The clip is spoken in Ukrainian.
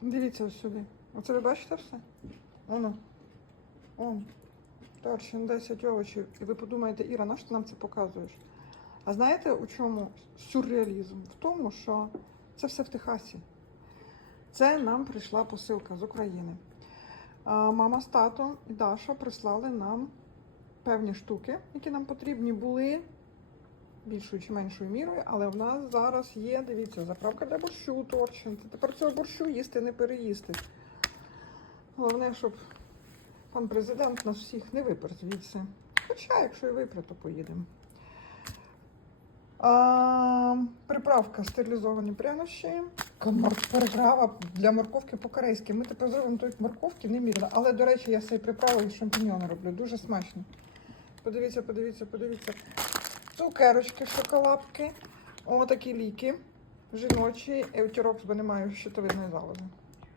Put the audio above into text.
Дивіться ось сюди. Оце ви бачите все? Воно. Он. Торчин 10 овочів. І ви подумаєте, Іра, на що ти нам це показуєш? А знаєте, у чому сюрреалізм? В тому, що це все в Техасі. Це нам прийшла посилка з України. Мама з татом і Даша прислали нам певні штуки, які нам потрібні були більшою чи меншою мірою, але в нас зараз є, дивіться, заправка для борщу, торчин. Тепер цього борщу їсти не переїсти. Головне, щоб пан президент нас всіх не випер звідси. Хоча, якщо і випре, то поїдемо. Приправка стерилізовані прянощі. Приправа для морковки по-корейськи. Ми тепер зробимо той морковки немірно. Але, до речі, я з цією приправою шампіньони роблю. Дуже смачно. Подивіться, подивіться, подивіться. Цукерочки, шоколадки. Отакі ліки. Жіночі. Еутірокс, бо немає щитовидної залози.